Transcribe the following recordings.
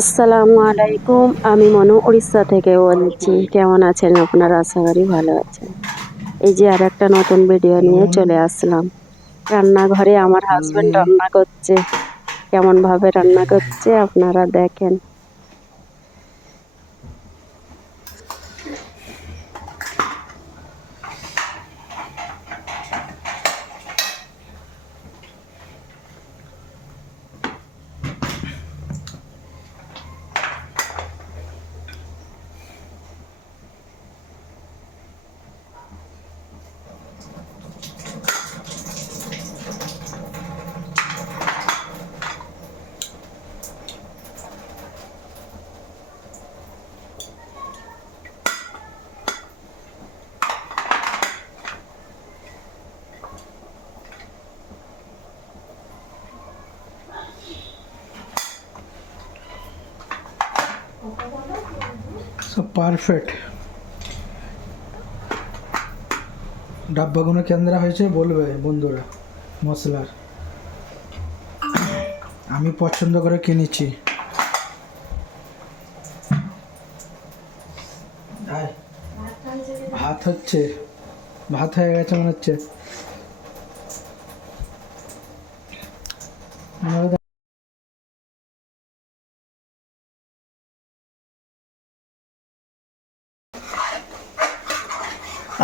আসসালামু আলাইকুম। আমি মনু উড়িষ্যা থেকে বলছি। কেমন আছেন আপনারা? আশা করি ভালো আছেন। এই যে আরেকটা নতুন ভিডিও নিয়ে চলে আসলাম। রান্নাঘরে আমার হাসব্যান্ড রান্না করছে। কেমনভাবে রান্না করছে আপনারা দেখেন। সব পারফেক্ট। ডাব্বাগুলো কেন্দ্রা হয়েছে বলবে বন্ধুরা। মশলার আমি পছন্দ করে কিনেছি। ভাত হচ্ছে, ভাত হয়ে গেছে মনে হচ্ছে।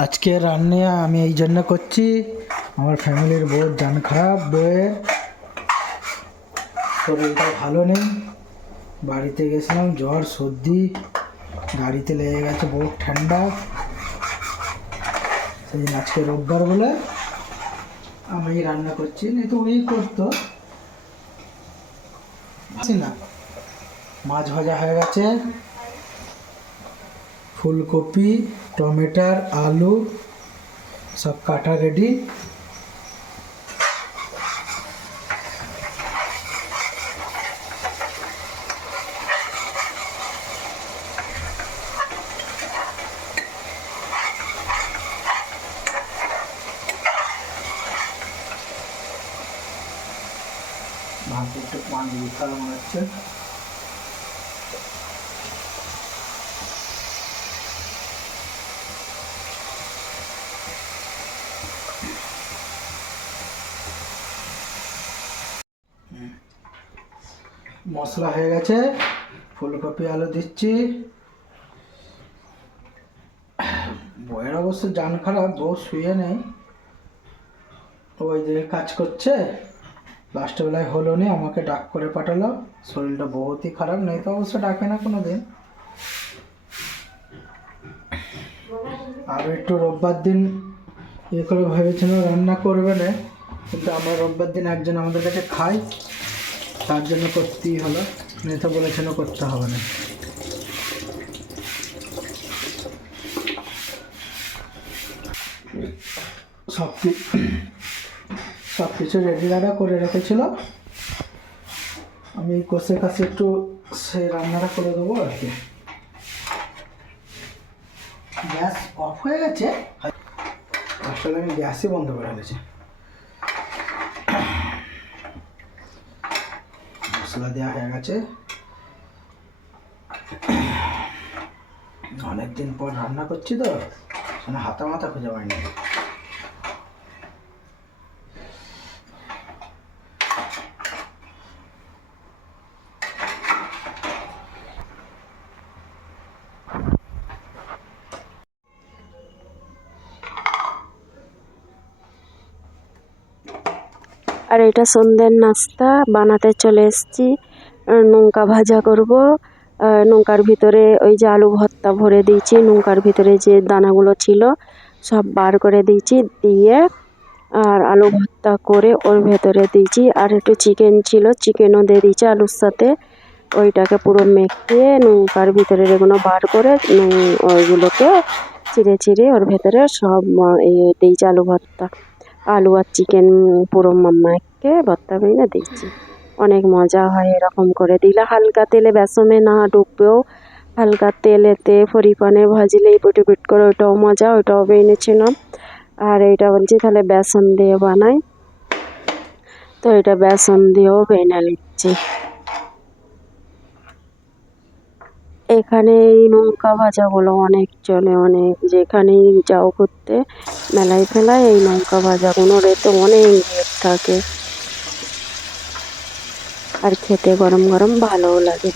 আজকে রান্না আমি এই জন্য করছি, আমার ফ্যামিলির বউ জান খারাপ, বউয়ের শরীরটা ভালো নেই। বাড়িতে গেছিলাম, জ্বর সর্দি, গাড়িতে লেগে গেছে, বহুত ঠান্ডা। সেই জন্য আজকে রোববার বলে আমি রান্না করছি, না তো ওই করতো না। মাছ ভাজা হয়ে গেছে, ফুলকপি, টমেটোর, আলু সব কাটা রেডি। ভাত একটু পানি দিতে মনে হচ্ছে। মশলা হয়ে গেছে, ফুলকপি আলু দিচ্ছি। বইয়ের অবশ্য জান খারাপ, বউ শুয়ে নেই, ওই দিকে কাজ করছে। লাস্ট বেলায় হলো নি, আমাকে ডাক করে পাঠালো, শরীরটা বহুতই খারাপ, নেই তো অবশ্য ডাকে না কোনো দিন। আর একটু রোববার দিন ইয়ে করে ভেবেছিলাম রান্না করবে না, কিন্তু আমরা রোববার দিন একজন আমাদের কাছে খাই, তার জন্য করতেই হলো, নেই তো বলেছিল করতে হবে না। সব কিছু রেডি রাডা করে রেখেছিল, আমি কষে কাছে একটু সেই রান্নাটা করে দেবো আর কি। গ্যাস অফ হয়ে গেছে, আসলে আমি গ্যাসই বন্ধ করে ফেলেছি। মশলা দেওয়া হয়ে গেছে, অনেকদিন পর রান্না করছি তো হাতা মাথা খুঁজে পাইনি। আর এটা সন্ধ্যের নাস্তা বানাতে চলে এসেছি। নৌকা ভাজা করব। নৌকার ভিতরে ওই যে আলু ভর্তা ভরে দিয়েছি, নৌকার ভিতরে যে দানাগুলো ছিল সব বার করে দিয়েছি, দিয়ে আর আলু ভর্তা করে ওর ভেতরে দিয়েছি। আর একটু চিকেন ছিল, চিকেনও দিয়ে দিয়েছি আলুর সাথে। ওইটাকে পুরো মেখে নৌকার ভিতরে এগুলো বার করে ওইগুলোকে চিড়ে চিড়ে ওর ভেতরে সব দিয়েছি আলু ভর্তা। আলু আর চিকেন পুরো মেখে ভর্তা বানিয়ে দিয়েছি। অনেক মজা হয় এরকম করে দিলে, হালকা তেলে বেসনে না ডুববেও হালকা তেলেতে পরিমাণে ভাজলে পিট পিট করে, ওইটাও মজা, ওইটাও বেনেছিলাম। আর এইটা বলছি তাহলে বেসন দিয়ে বানাই, তো এটা বেসন দিয়েও বেনে নিচ্ছি। এখানে এই নৌকা ভাজাগুলো অনেক চলে, অনেক, যেখানেই যাও ঘুরতে মেলায় ফেলায় এই নৌকা ভাজাগুলোর এতে অনেক রেট থাকে, আর খেতে গরম গরম ভালোও লাগে।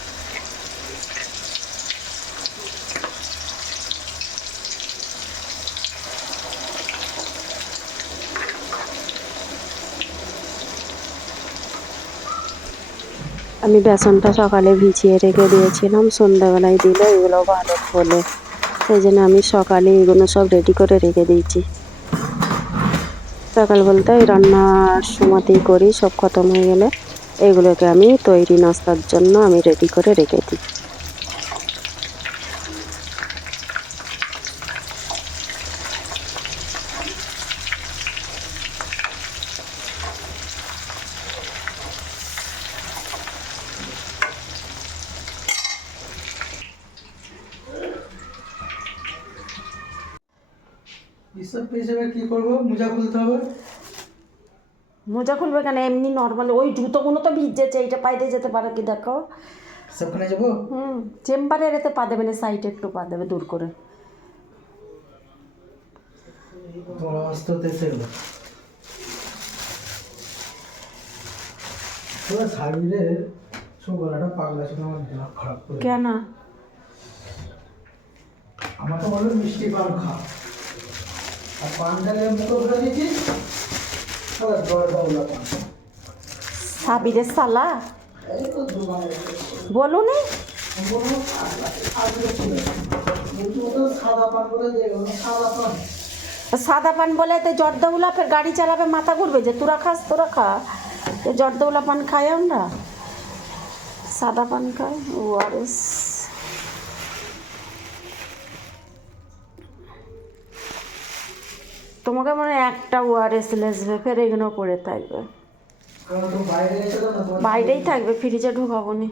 আমি বেসনটা সকালে ভিজিয়ে রেখে দিয়েছিলাম, সন্ধ্যাবেলায় দিলে এগুলো ভালো ফোলে, সেই জন্য আমি সকালে এগুলো সব রেডি করে রেখে দিয়েছি। সকাল বলতে ওই রান্নার সময়তেই করি, সব খতম হয়ে গেলে এগুলোকে আমি তৈরি নাস্তার জন্য আমি রেডি করে রেখে দিই। এসব হিসেবে কি করবো? মোজা খুলতে হবে। মোজা খুলবে কেন, এমনি নর্মাল ওই জুতোগুলো তো ভিজেছে, এইটা পাইতে যেতে পারে কি দেখো। সবখানে যাবো। চেম্বারের এতে পা দেবে না, সাইডে একটু পা দেবে দূর করে। তোমার অবস্থা তো এসে গেলো। তোরা ছাড়বিরে, সব গলাটা পাগলা ছিল, আমার দিমাগ খারাপ করে। কেন? আমাকে বললো মিষ্টি পান খা, আর পানটাকে মুখে উঠে দিয়েছিস, জর্দা পান। সাবিরের সালা এই তো দুবার বলুনি। সাদা পান বলে দিয়ে গেল, সাদা পান। সাদা পান বলে তো জর্দাউলা, ফের গাড়ি চালাবে মাথা ঘুরবে যে তোরা খাস, তোরা খা। জর্দাউলা পান খাই আমরা, সাদা পান খাই। ওআরএস তোমাকে মনে হয় একটা ওআরএস লেসবে, ফের এগুলো পড়ে থাকবে, বাইরেই থাকবে, ফ্রিজে ঢুকাবো নি।